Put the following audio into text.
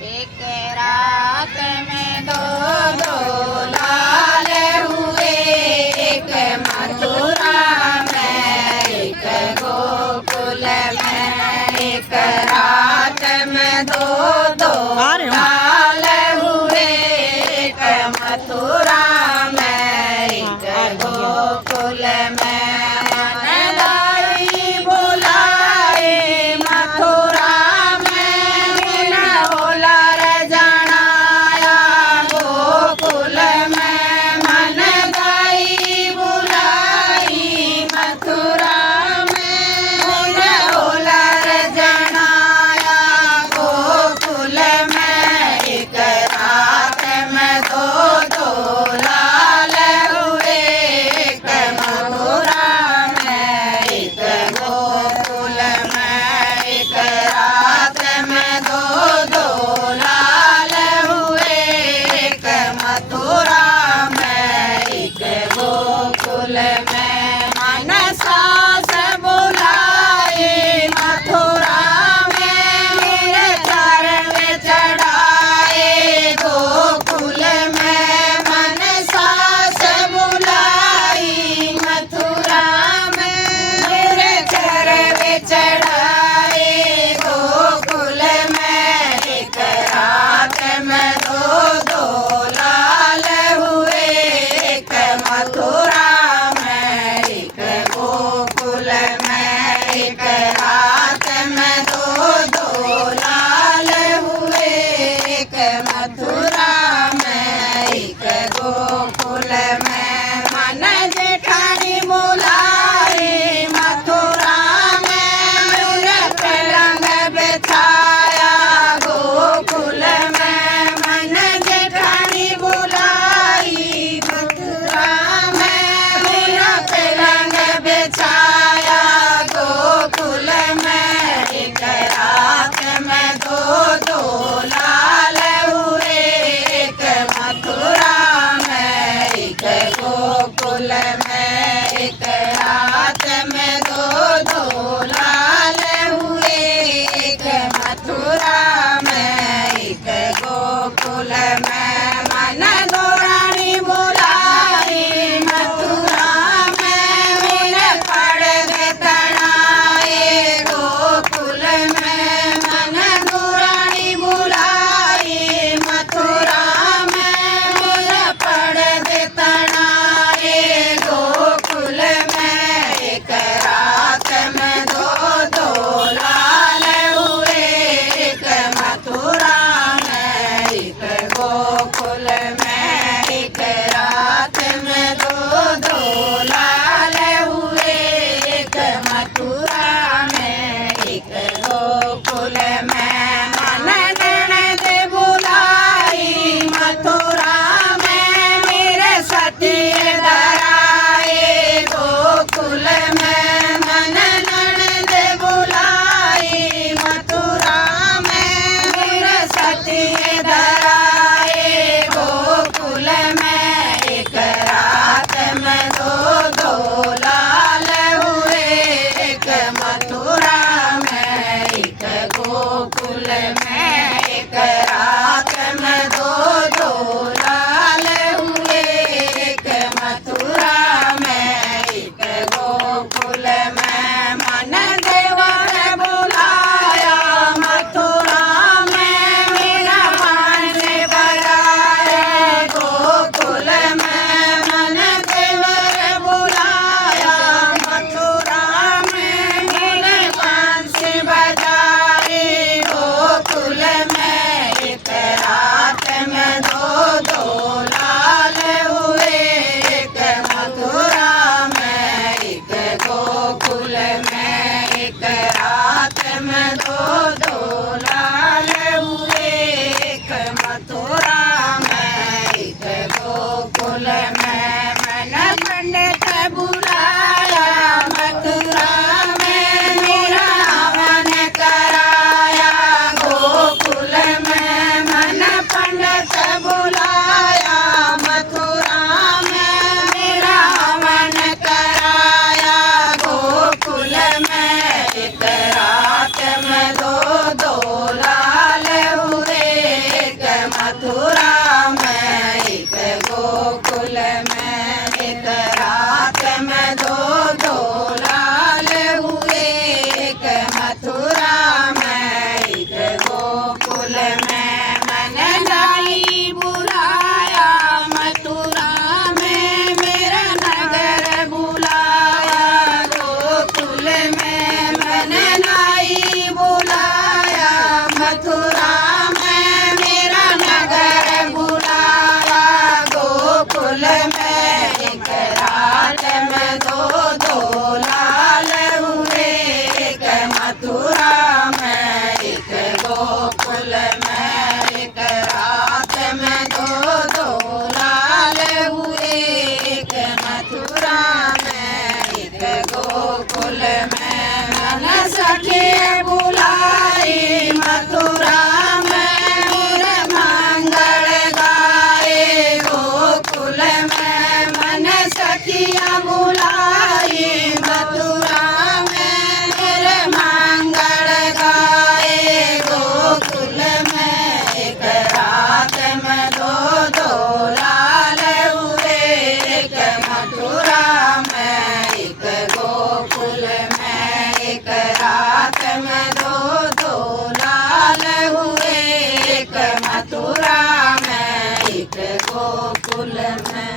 एक रात में दो दो लाल हुए, एक मथुरा में एक गोकुल में। एक रात में दो दो लाल हुए, एक मथुरा में एक गोकुल में। गोकुल में मन नहीं बुलाया मथुरा में मेरा नगर बुलाया गोकुल में मन नहीं बुलाया मथुरा में मेरा नगर बुलाया गोकुल में एक रात में दो लाल हुए एक मथुरा में एक गोकुल में एक रात में दो लाल हुए एक मथुरा में एक गोकुल में मन सखी बुलाई मथुरा में मेरे मंगल गाए गोकुल में मन सखिया बुलाई मथुरा में मेरे मंगल गाए गोकुल में एक रात में दो लाल हुए एक मथुरा में एक गोकुल में एक रात में दो लाल हुए एक मथुरा में एक गोकुल में।